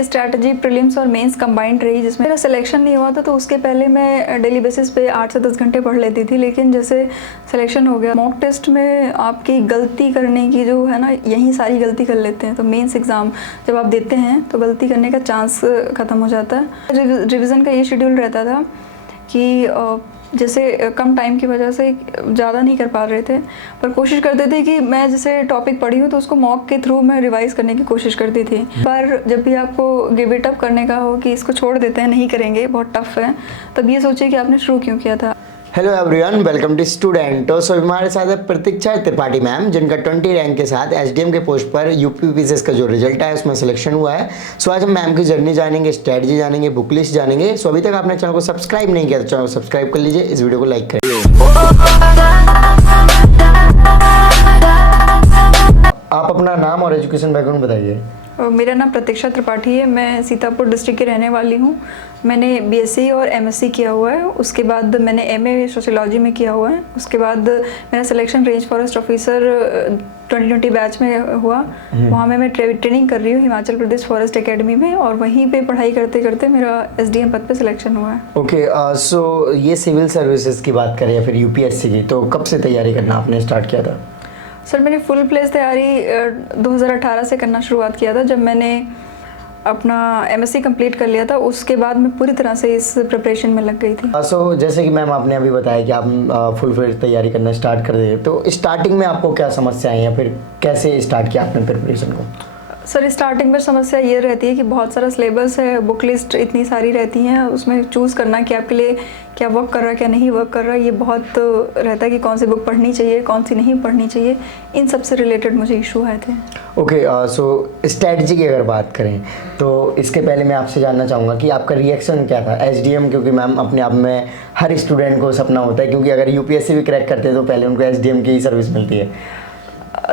मेरी strategy prelims और mains combined रही, जिसमें मेरा सिलेक्शन नहीं हुआ था तो उसके पहले मैं डेली बेसिस पे 8 से 10 घंटे पढ़ लेती थी। लेकिन जैसे सिलेक्शन हो गया, मॉक टेस्ट में आपकी गलती करने की जो है ना, यहीं सारी गलती कर लेते हैं। तो मेंस एग्ज़ाम जब आप देते हैं तो गलती करने का चांस ख़त्म हो जाता है। रिविज़न का ये शेड्यूल रहता था कि जैसे कम टाइम की वजह से ज़्यादा नहीं कर पा रहे थे, पर कोशिश करते थे कि मैं जैसे टॉपिक पढ़ी हूँ तो उसको मॉक के थ्रू मैं रिवाइज़ करने की कोशिश करती थी। पर जब भी आपको गिव इट अप करने का हो कि इसको छोड़ देते हैं, नहीं करेंगे, बहुत टफ है, तब ये सोचिए कि आपने शुरू क्यों किया था। Hello everyone, welcome to student. So हमारे साथ है प्रतीक्षा त्रिपाठी मैम, जिनका 20 रैंक के साथ एसडीएम के पोस्ट पर यूपीपीसीएस का जो रिजल्ट है उसमें सिलेक्शन हुआ है। सो आज हम मैम की जर्नी जानेंगे, स्ट्रेटजी जानेंगे, बुक लिस्ट जानेंगे। सो अभी तक आपने चैनल को सब्सक्राइब नहीं किया तो चैनल को सब्सक्राइब कर लीजिए, इस वीडियो को लाइक करिए। आप अपना नाम और एजुकेशन बैकग्राउंड बताइए। मेरा नाम प्रतीक्षा त्रिपाठी है, मैं सीतापुर डिस्ट्रिक्ट की रहने वाली हूँ। मैंने बीएससी और एमएससी किया हुआ है, उसके बाद मैंने एमए सोशियोलॉजी में किया हुआ है। उसके बाद मेरा selection range forest officer 2020 batch में हुआ। वहाँ मैं ट्रेनिंग कर रही हूँ हिमाचल प्रदेश फॉरेस्ट एकेडमी में, और वहीं पे पढ़ाई करते करते मेरा एसडीएम पद पे सिलेक्शन हुआ है। ओके, सो ये सिविल सर्विसेज की बात करें या फिर यूपीएससी की, तो कब से तैयारी करना आपने स्टार्ट किया था? सर मैंने फुल प्लेस तैयारी 2018 से करना शुरुआत किया था। जब मैंने अपना एमएससी कंप्लीट कर लिया था, उसके बाद मैं पूरी तरह से इस प्रिपरेशन में लग गई थी। सो जैसे कि मैम आपने अभी बताया कि आप फुल फ्लेज तैयारी करना स्टार्ट कर दिए, तो स्टार्टिंग में आपको क्या समस्या आई या फिर कैसे स्टार्ट किया आपने प्रिपरेशन को? सर स्टार्टिंग में समस्या ये रहती है कि बहुत सारा सिलेबस है, बुक लिस्ट इतनी सारी रहती हैं, उसमें चूज़ करना कि आपके लिए क्या वर्क कर रहा है क्या नहीं वर्क कर रहा है, ये बहुत रहता है कि कौन सी बुक पढ़नी चाहिए कौन सी नहीं पढ़नी चाहिए। इन सब से रिलेटेड मुझे इशू आए थे। ओके, सो स्ट्रैटेजी की अगर बात करें तो इसके पहले मैं आपसे जानना चाहूँगा कि आपका रिएक्शन क्या था एसडीएम, क्योंकि मैम अपने आप में हर स्टूडेंट को सपना होता है, क्योंकि अगर यूपीएससी भी क्रैक करते हैं तो पहले उनको एसडीएम की ही सर्विस मिलती है।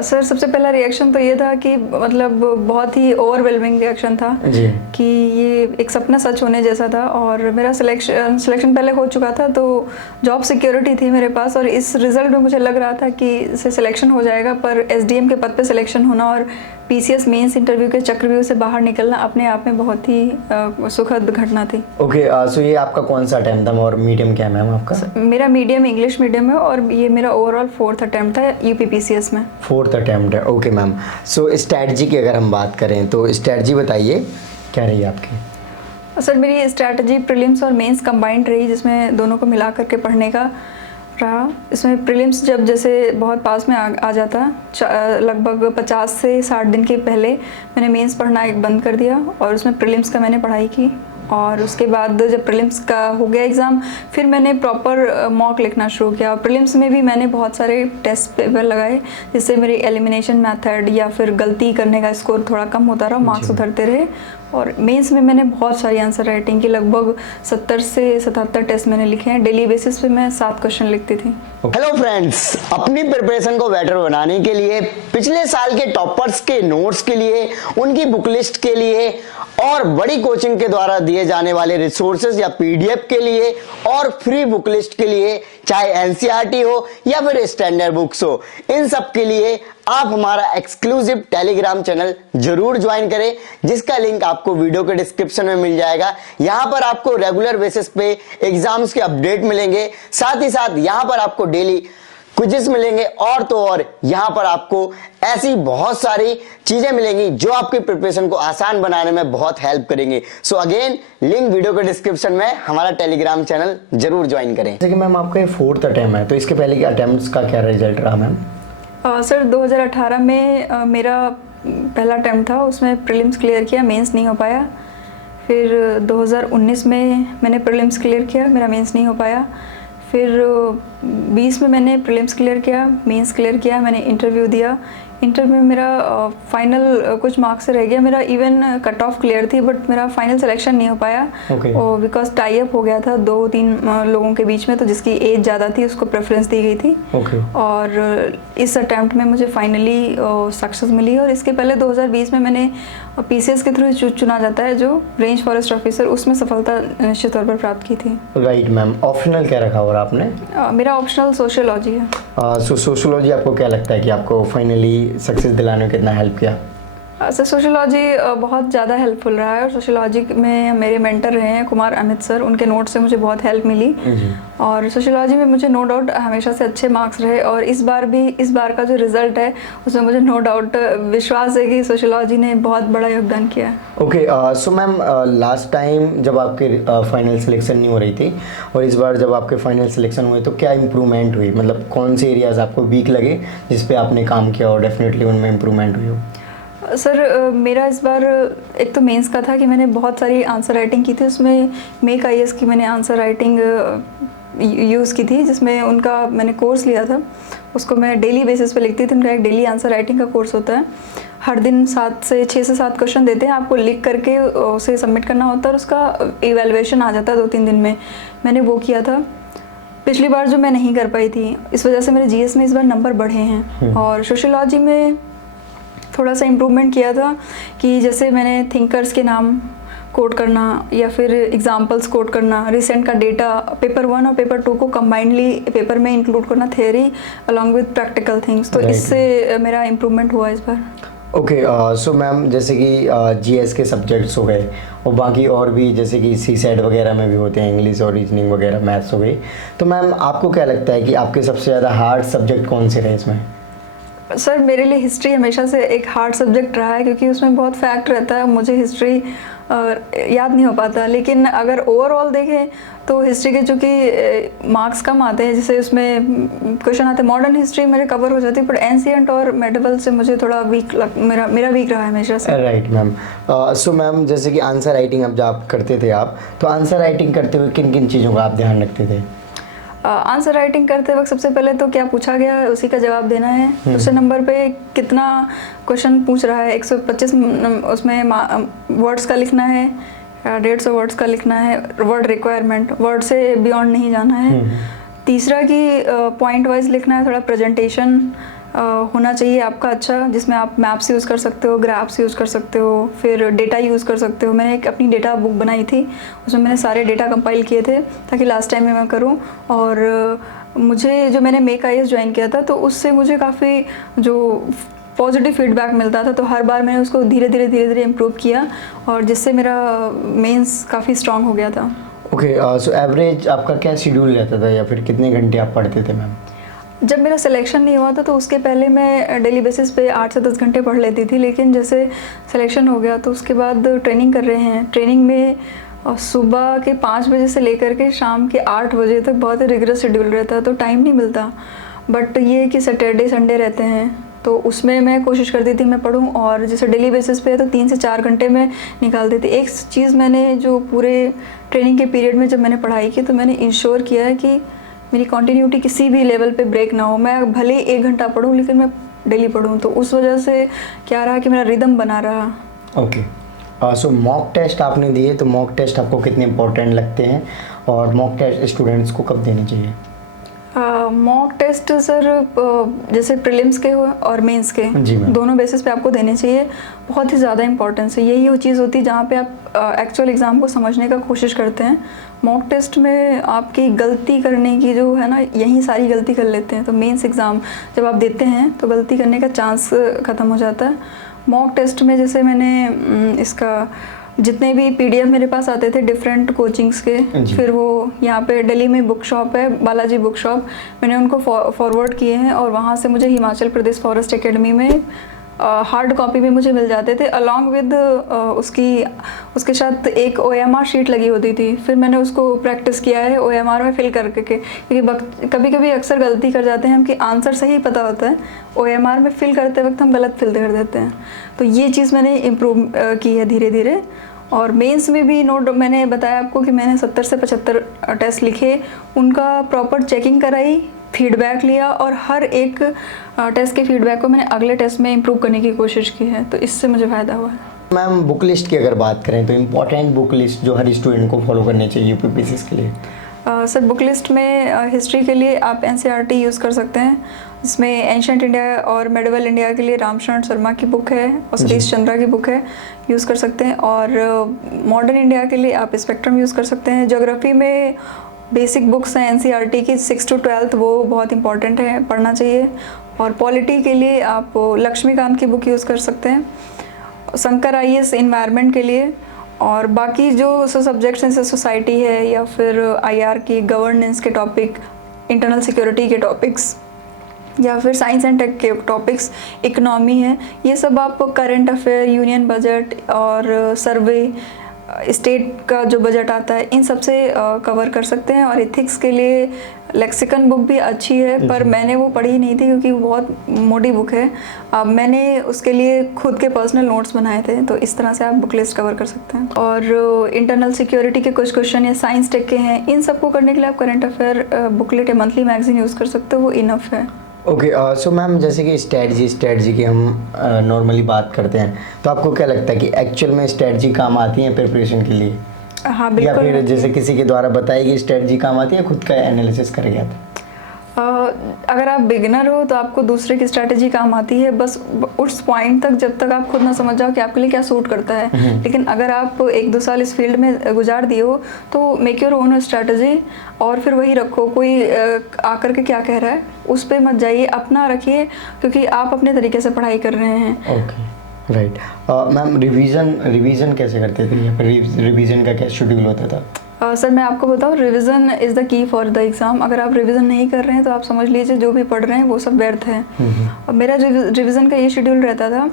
सर सबसे पहला रिएक्शन तो ये था कि मतलब बहुत ही ओवरवेलमिंग रिएक्शन था जी। कि ये एक सपना सच होने जैसा था। और मेरा सिलेक्शन पहले हो चुका था, तो जॉब सिक्योरिटी थी मेरे पास, और इस रिज़ल्ट में मुझे लग रहा था कि इससे सिलेक्शन हो जाएगा। पर एसडीएम के पद पे सिलेक्शन होना और पीसीएस मेंस इंटरव्यू के चक्रव्यूह से बाहर निकलना अपने आप में बहुत ही सुखद घटना थी। ओके, सो ये आपका कौन सा अटेम्प्ट था और मीडियम क्या है मैम आपका? मेरा मीडियम इंग्लिश मीडियम है, और ये मेरा ओवरऑल 4th अटेम्प्ट था यूपीपीसीएस में। 4th अटेम्प्ट है। ओके मैम, सो स्ट्रैटेजी की अगर हम बात करें तो स्ट्रैटेजी बताइए क्या रही आपकी? सर मेरी स्ट्रैटेजी प्रीलिम्स और मेंस कंबाइंड रही, जिसमें दोनों को मिला करके पढ़ने का रहा। इसमें प्रीलिम्स जब जैसे बहुत पास में आ जाता, लगभग 50 से 60 दिन के पहले मैंने मेंस पढ़ना एक बंद कर दिया, और उसमें प्रीलिम्स का मैंने पढ़ाई की। और उसके बाद जब प्रीलिम्स का हो गया एग्ज़ाम, फिर मैंने प्रॉपर मॉक लिखना शुरू किया। प्रीलिम्स में भी मैंने बहुत सारे टेस्ट पेपर लगाए, जिससे मेरी एलिमिनेशन मेथड या फिर गलती करने का स्कोर थोड़ा कम होता रहा, मार्क्स उतरते रहे। और मेंस में मैंने बहुत सारी आंसर राइटिंग की, लगभग 70 से 77 टेस्ट मैंने लिखे हैं। डेली बेसिस पे मैं 7 क्वेश्चन लिखती थी। हेलो फ्रेंड्स, अपनी प्रिपरेशन को बेटर बनाने के लिए, पिछले साल के टॉपर्स के नोट्स के लिए, उनकी बुक लिस्ट के लिए और बड़ी कोचिंग के द्वारा दिए जाने वाले रिसोर्सेज या पीडीएफ के लिए और फ्री बुक लिस्ट के लिए, चाहे एनसीईआरटी हो या फिर स्टैंडर्ड बुक्स हो, इन सब के लिए आप हमारा एक्सक्लूसिव टेलीग्राम चैनल जरूर ज्वाइन करें, जिसका लिंक आपको वीडियो के डिस्क्रिप्शन में मिल जाएगा। यहां पर आपको रेगुलर बेसिस पे एग्जाम्स के अपडेट मिलेंगे, साथ ही साथ यहां पर आपको डेली क्विज़ेस मिलेंगे, और तो और यहाँ पर आपको ऐसी बहुत सारी चीजें मिलेंगी जो आपकी प्रिपरेशन को आसान बनाने में बहुत हेल्प करेंगे। सो अगेन लिंक वीडियो के डिस्क्रिप्शन में, हमारा टेलीग्राम चैनल जरूर ज्वाइन करें। जैसे कि मैम आपका ये 4th अटेम्प्ट है, तो इसके पहले के अटेम्प्ट्स का क्या रिजल्ट रहा मैम? सर 2018 में मेरा पहला अटेम्प्ट था, उसमें प्रीलिम्स क्लियर किया, मेंस नहीं हो पाया। फिर 2019 में मैंने प्रीलिम्स क्लियर किया, मेरा मेंस नहीं हो पाया। फिर 20 में मैंने प्रीलिम्स क्लियर किया, मेंस क्लियर किया, मैंने इंटरव्यू दिया। इंटरव्यू में मेरा फाइनल कुछ मार्क्स से रह गया, मेरा इवन कट ऑफ क्लियर थी, बट मेरा फाइनल सिलेक्शन नहीं हो पाया। और बिकॉज टाई अप हो गया था 2-3 लोगों के बीच में, तो जिसकी एज ज़्यादा थी उसको प्रेफरेंस दी गई थी। और इस अटैम्प्ट में मुझे फाइनली सक्सेस मिली। और इसके पहले 2020 में मैंने पीसीएस के थ्रू चुना जाता है जो रेंज फॉरेस्ट ऑफिसर, उसमें सफलता निश्चित तौर पर प्राप्त की थी। राइट मैम, ऑप्शनल क्या रखा और आपने? मेरा ऑप्शनल सोशियोलॉजी है। सोशियोलॉजी आपको क्या लगता है कि आपको फाइनली सक्सेस दिलाने में कितना हेल्प किया? सर सोशियोलॉजी बहुत ज़्यादा हेल्पफुल रहा है, और सोशियोलॉजी में मेरे मेंटर रहे हैं कुमार अमित सर, उनके नोट से मुझे बहुत हेल्प मिली। और सोशियोलॉजी में मुझे नो डाउट हमेशा से अच्छे मार्क्स रहे, और इस बार का जो रिज़ल्ट है उसमें मुझे नो डाउट विश्वास है कि सोशियोलॉजी ने बहुत बड़ा योगदान किया है। Okay, so ma'am last time जब आपके फाइनल सिलेक्शन नहीं हो रही थी और इस बार जब आपके फाइनल सिलेक्शन हुए तो क्या इम्प्रूवमेंट हुई, मतलब कौन से एरियाज आपको वीक लगे जिस पे आपने काम किया और डेफिनेटली उनमें इम्प्रूवमेंट हुई हो? सर मेरा इस बार एक तो मेंस का था कि मैंने बहुत सारी आंसर राइटिंग की थी, उसमें मेक आईएएस की मैंने आंसर राइटिंग यूज़ की थी, जिसमें उनका मैंने कोर्स लिया था, उसको मैं डेली बेसिस पे लिखती थी। उनका एक डेली आंसर राइटिंग का कोर्स होता है, हर दिन 6 से 7 क्वेश्चन देते हैं, आपको लिख करके उसे सबमिट करना होता है, और उसका इवैल्यूएशन आ जाता है 2-3 दिन में। मैंने वो किया था। पिछली बार जो मैं नहीं कर पाई थी, इस वजह से मेरे जीएस में इस बार नंबर बढ़े हैं। और सोशियोलॉजी में थोड़ा सा इम्प्रूवमेंट किया था कि जैसे मैंने थिंकर्स के नाम कोट करना या फिर एग्जांपल्स कोट करना, रिसेंट का डेटा, पेपर 1 और पेपर 2 को कंबाइंडली पेपर में इंक्लूड करना, theory along with practical things, तो इससे मेरा इम्प्रूवमेंट हुआ इस बार। ओके, सो मैम जैसे कि जीएस के सब्जेक्ट्स हो गए और बाकी और भी जैसे कि सीसेट वगैरह में भी होते हैं, इंग्लिश और रीजनिंग वगैरह, मैथ्स हो गई, तो मैम आपको क्या लगता है कि आपके सबसे ज़्यादा हार्ड सब्जेक्ट कौन से रहे इसमें? सर मेरे लिए हिस्ट्री हमेशा से एक हार्ड सब्जेक्ट रहा है, क्योंकि उसमें बहुत फैक्ट रहता है, मुझे हिस्ट्री याद नहीं हो पाता। लेकिन अगर ओवरऑल देखें तो हिस्ट्री के चूँकि मार्क्स कम आते हैं, जैसे उसमें क्वेश्चन आते हैं, मॉडर्न हिस्ट्री मेरे कवर हो जाती है, बट एंशिएंट और मेडिवल से मुझे थोड़ा मेरा वीक रहा है हमेशा से। Right ma'am. सो मैम जैसे कि आंसर राइटिंग अब जब करते थे आप, तो आंसर राइटिंग करते हुए किन किन चीज़ों का आप ध्यान रखते थे? आंसर राइटिंग करते वक्त सबसे पहले तो क्या पूछा गया है उसी का जवाब देना है। दूसरे नंबर पे कितना क्वेश्चन पूछ रहा है, 125 उसमें वर्ड्स का लिखना है, 150 वर्ड्स का लिखना है, वर्ड रिक्वायरमेंट, वर्ड से बियॉन्ड नहीं जाना है। तीसरा कि पॉइंट वाइज लिखना है, थोड़ा प्रेजेंटेशन होना चाहिए आपका अच्छा, जिसमें आप मैप्स यूज़ कर सकते हो, ग्राफ्स यूज़ कर सकते हो, फिर डेटा यूज़ कर सकते हो। मैंने एक अपनी डेटा बुक बनाई थी, उसमें मैंने सारे डेटा कंपाइल किए थे ताकि लास्ट टाइम में मैं करूं। और मुझे जो मैंने मेक आईएएस ज्वाइन किया था तो उससे मुझे काफ़ी जो पॉजिटिव फीडबैक मिलता था, तो हर बार मैंने उसको धीरे धीरे इम्प्रूव किया, और जिससे मेरा मेंस काफ़ी स्ट्रांग हो गया था। ओके, सो एवरेज आपका क्या शेड्यूल रहता था या फिर कितने घंटे आप पढ़ते थे मैम? जब मेरा सिलेक्शन नहीं हुआ था तो उसके पहले मैं डेली बेसिस पे 8 से 10 घंटे पढ़ लेती थी, लेकिन जैसे सिलेक्शन हो गया तो उसके बाद ट्रेनिंग कर रहे हैं। ट्रेनिंग में सुबह के 5 बजे से लेकर के शाम के 8 बजे तक बहुत ही रिगरस शेड्यूल रहता है, तो टाइम नहीं मिलता। बट ये कि सैटरडे संडे रहते हैं तो उसमें मैं कोशिश करती थी मैं पढूं, और जैसे डेली बेसिस पे है तो 3 से 4 घंटे में निकाल देती। एक चीज़ मैंने जो पूरे ट्रेनिंग के पीरियड में जब मैंने पढ़ाई की तो मैंने इंश्योर किया है कि मेरी कंटिन्यूटी किसी भी लेवल पे ब्रेक ना हो। मैं भले ही 1 घंटा पढूं लेकिन मैं डेली पढूं, तो उस वजह से क्या रहा कि मेरा रिदम बना रहा। ओके, सो मॉक टेस्ट आपने दिए, तो मॉक टेस्ट आपको कितने इंपॉर्टेंट लगते हैं और मॉक टेस्ट स्टूडेंट्स को कब देने चाहिए? मॉक टेस्ट सर जैसे प्रीलिम्स के और मेंस के दोनों बेसिस पे आपको देने चाहिए। बहुत ही ज़्यादा इंपॉर्टेंस है, यही वो चीज़ होती है जहाँ पे आप एक्चुअल एग्ज़ाम को समझने का कोशिश करते हैं। मॉक टेस्ट में आपकी गलती करने की जो है ना, यही सारी गलती कर लेते हैं, तो मेंस एग्ज़ाम जब आप देते हैं तो गलती करने का चांस ख़त्म हो जाता है। मॉक टेस्ट में जैसे मैंने इसका जितने भी पीडीएफ मेरे पास आते थे डिफरेंट कोचिंग्स के, फिर वो यहाँ पे दिल्ली में बुक शॉप है, बालाजी बुक शॉप, मैंने उनको फॉरवर्ड किए हैं, और वहाँ से मुझे हिमाचल प्रदेश फॉरेस्ट एकेडमी में हार्ड कॉपी भी मुझे मिल जाते थे, अलॉन्ग विद उसके साथ एक OMR शीट लगी होती थी। फिर मैंने उसको प्रैक्टिस किया है OMR में फिल करके, क्योंकि कभी कभी अक्सर गलती कर जाते हैं हम कि आंसर सही पता होता है, OMR में फिल करते वक्त हम गलत फिल कर देते हैं। तो ये चीज़ मैंने इम्प्रूव की है धीरे धीरे। और मेंस में भी नोट मैंने बताया आपको कि मैंने 70 से 75 टेस्ट लिखे, उनका प्रॉपर चेकिंग कराई, फीडबैक लिया, और हर एक टेस्ट के फीडबैक को मैंने अगले टेस्ट में इम्प्रूव करने की कोशिश की है, तो इससे मुझे फ़ायदा हुआ है। मैम बुक लिस्ट की अगर बात करें तो इम्पोर्टेंट बुक लिस्ट जो हर स्टूडेंट को फॉलो करनी चाहिए यूपीपीसीएस के लिए? सर बुक लिस्ट में हिस्ट्री के लिए आप NCERT यूज़ कर सकते हैं, इसमें एंशिएंट इंडिया और मेडिवल इंडिया के लिए रामशरण शर्मा की बुक है और सतीश चंद्रा की बुक है, यूज़ कर सकते हैं। और मॉडर्न इंडिया के लिए आप स्पेक्ट्रम यूज़ कर सकते हैं। ज्योग्राफी में बेसिक बुक्स हैं NCERT की 6 to 12, वो बहुत इंपॉर्टेंट है, पढ़ना चाहिए। और पॉलिटी के लिए आप लक्ष्मीकांत की बुक यूज़ कर सकते हैं। शंकर IAS इन्वायरमेंट के लिए, और बाकी जो सब्जेक्ट्स हैं जैसे सोसाइटी है या फिर IR की गवर्नेंस के टॉपिक, इंटरनल सिक्योरिटी के टॉपिक्स या फिर साइंस एंड टेक के टॉपिक्स, इकोनॉमी है, ये सब आप करंट अफेयर, यूनियन बजट और सर्वे, स्टेट का जो बजट आता है, इन सब से कवर कर सकते हैं। और एथिक्स के लिए लेक्सिकन बुक भी अच्छी है, पर मैंने वो पढ़ी नहीं थी क्योंकि वो बहुत मोटी बुक है। मैंने उसके लिए खुद के पर्सनल नोट्स बनाए थे, तो इस तरह से आप बुक लिस्ट कवर कर सकते हैं। और इंटरनल सिक्योरिटी के कुछ क्वेश्चन या साइंस टेक के हैं, इन सबको करने के लिए आप करंट अफेयर बुकलेट या मंथली मैगजीन यूज़ कर सकते हो, वो इनफ है। ओके, सो मैम जैसे कि स्ट्रेटजी की हम नॉर्मली बात करते हैं, तो आपको क्या लगता है कि एक्चुअल में स्ट्रेटजी काम आती है प्रिपरेशन के लिए? हाँ बिल्कुल। या फिर जैसे किसी के द्वारा बताई गई स्ट्रेटजी काम आती है, खुद का एनालिसिस करेंगे आप? अगर आप बिगिनर हो तो आपको दूसरे की स्ट्रैटेजी काम आती है, बस उस पॉइंट तक जब तक आप खुद ना समझ जाओ कि आपके लिए क्या सूट करता है। लेकिन अगर आप 1-2 साल इस फील्ड में गुजार दिए हो तो मेक योर ओन स्ट्रैटेजी और फिर वही रखो। कोई आकर के क्या कह रहा है उस पर मत जाइए, अपना रखिए, क्योंकि आप अपने तरीके से पढ़ाई कर रहे हैं। Okay, right. मैम रिवीजन कैसे करते थे, या फिर रिवीजन का क्या शेड्यूल होता था? सर मैं आपको बताऊँ, revision is the key for the exam. अगर आप रिवीजन नहीं कर रहे हैं तो आप समझ लीजिए जो भी पढ़ रहे हैं वो सब व्यर्थ है। और मेरा रिवीजन का ये शेड्यूल रहता था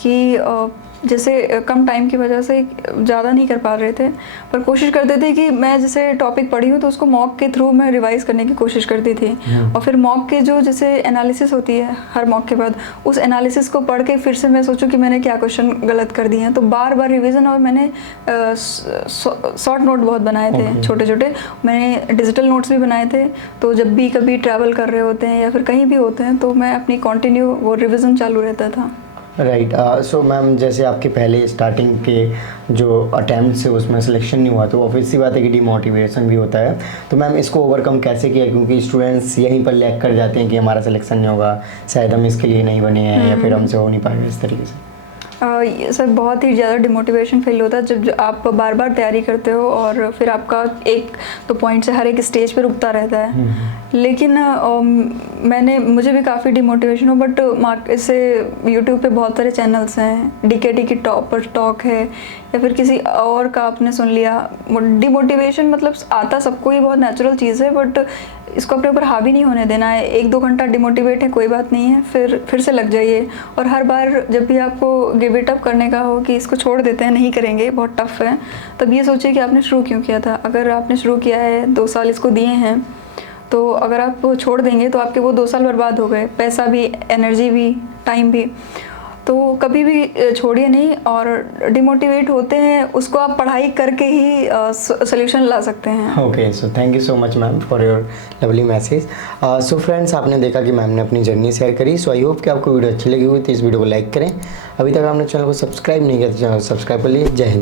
कि जैसे कम टाइम की वजह से ज़्यादा नहीं कर पा रहे थे, पर कोशिश करते थे कि मैं जैसे टॉपिक पढ़ी हूँ तो उसको मॉक के थ्रू मैं रिवाइज़ करने की कोशिश करती थी। और फिर मॉक के जो जैसे एनालिसिस होती है हर मॉक के बाद, उस एनालिसिस को पढ़ के फिर से मैं सोचूं कि मैंने क्या क्वेश्चन गलत कर दिए हैं, तो बार बार रिवीजन। और मैंने शॉर्ट नोट बहुत बनाए थे, छोटे छोटे। मैंने डिजिटल नोट्स भी बनाए थे, तो जब भी कभी ट्रैवल कर रहे होते हैं या फिर कहीं भी होते हैं तो मैं अपनी कंटिन्यू वो रिवीजन चालू रहता था। राइट। सो मैम जैसे आपके पहले स्टार्टिंग के जो अटैम्प्ट से उसमें सिलेक्शन नहीं हुआ, तो ऑब्वियस सी बात है कि डिमोटिवेशन भी होता है। तो मैम इसको ओवरकम कैसे किया, क्योंकि स्टूडेंट्स यहीं पर लैग कर जाते हैं कि हमारा सिलेक्शन नहीं होगा, शायद हम इसके लिए नहीं बने हैं, या फिर हमसे हो नहीं पाएगा इस तरीके से? ये सर बहुत ही ज़्यादा डिमोटिवेशन फील होता है जब आप बार बार तैयारी करते हो और फिर आपका 1-2 पॉइंट से हर एक स्टेज पे रुकता रहता है। लेकिन मुझे भी काफ़ी डिमोटिवेशन हो, बट इससे यूट्यूब पे बहुत सारे चैनल्स हैं, DKT की टॉक है या फिर किसी और का आपने सुन लिया। डिमोटिवेशन मतलब आता सबको ही, बहुत नेचुरल चीज़ है, बट इसको अपने ऊपर हावी नहीं होने देना है। 1-2 घंटा डिमोटिवेट है, कोई बात नहीं है, फिर से लग जाइए। और हर बार जब भी आपको गिव इट अप करने का हो कि इसको छोड़ देते हैं, नहीं करेंगे, बहुत टफ है, तब ये सोचिए कि आपने शुरू क्यों किया था। अगर आपने शुरू किया है, 2 साल इसको दिए हैं, तो अगर आप छोड़ देंगे तो आपके वो 2 साल बर्बाद हो गए, पैसा भी, एनर्जी भी, टाइम भी। तो कभी भी छोड़िए नहीं, और डिमोटिवेट होते हैं उसको आप पढ़ाई करके ही सोल्यूशन ला सकते हैं। Okay, so thank you so much ma'am for your lovely message. So friends, आपने देखा कि मैम ने अपनी जर्नी शेयर करी। सो आई होप कि आपको वीडियो अच्छी लगी हुई, तो इस वीडियो को लाइक करें। अभी तक आपने चैनल को सब्सक्राइब नहीं किया तो चैनल को सब्सक्राइब कर लीजिए। जय हिंद।